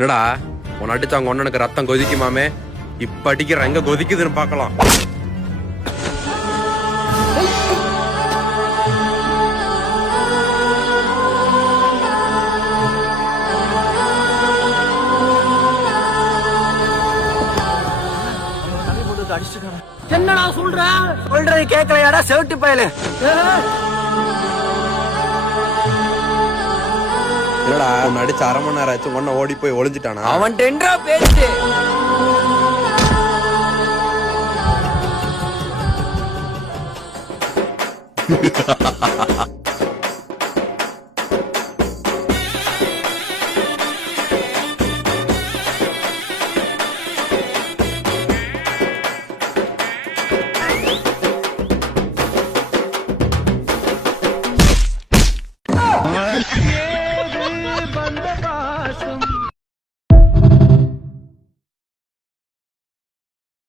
என்னடா உன் அடிச்சு அவங்க ஒண்ணனுக்கு ரத்தம் கொதிக்குமாமே, இப்ப அடிக்கிற எங்க கொதிக்குதுன்னு பாக்கலாம். என்னடா சொல்ற? சொல்றது கேட்கலையாடா செவிட்டு பயலு. என்னடா உன்னை அடிச்சு 1/2 மணி நேரம் ஆச்சு, ஒன்ன ஓடி போய் ஒளிஞ்சிட்டானா? அவன் டெண்டரா பேச்சு.